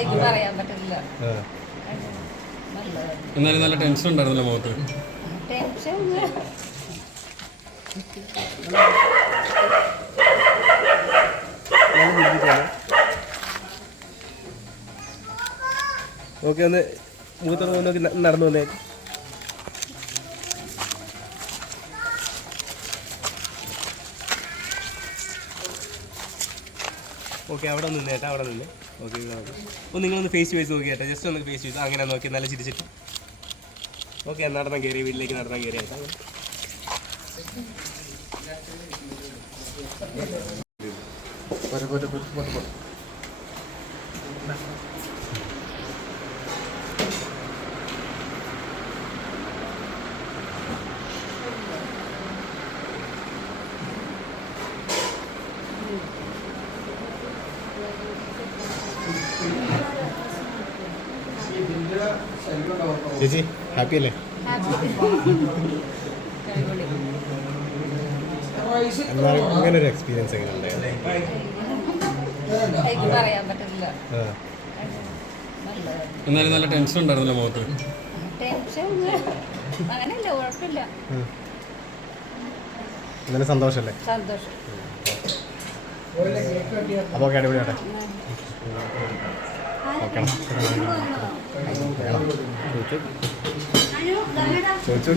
എനിക്ക് പറയാൻ പറ്റില്ല. എന്നാലും നല്ല ടെൻഷൻ ഉണ്ടായിരുന്നല്ലോ മുഖത്ത്. ടെൻഷൻ ഓക്കെ, ഒന്ന് മുഖത്തോട് നോക്കി നടന്നു വന്നേ. ഓക്കെ, അവിടെ നിന്ന് കേട്ടോ, അവിടെ നിന്ന്. ഓക്കെ, ഒന്ന് നിങ്ങളൊന്ന് ഫേസ് ടു ഫേസ് നോക്കി കേട്ടോ, ജസ്റ്റ് ഒന്ന് ഫേസ് ചെയ്തു. അങ്ങനെ നോക്കി നല്ല ചിരിച്ചിട്ട്. ഓക്കെ, നടന്നാൻ കയറി, വീട്ടിലേക്ക് നടന്നാൻ കയറി കേട്ടോ. ചേച്ചി ഹാപ്പി അല്ലേ? എന്നാലും ഇങ്ങനെ ഒരു എക്സ്പീരിയൻസ് എങ്ങനെ ഉണ്ടായിരുന്നു? എനിക്ക് പറയാൻ പറ്റില്ല. എന്നാലും നല്ല ടെൻഷൻ ഉണ്ടായിരുന്നല്ലോ മുഖത്ത്. ടെൻഷൻ അങ്ങനെയല്ല, കുഴപ്പമില്ല. എന്നാലും സന്തോഷമല്ലേ? സന്തോഷം. അപ്പോൾ ഓക്കെ, അടിപൊളിയാട്ടെ. ചോദിച്ചു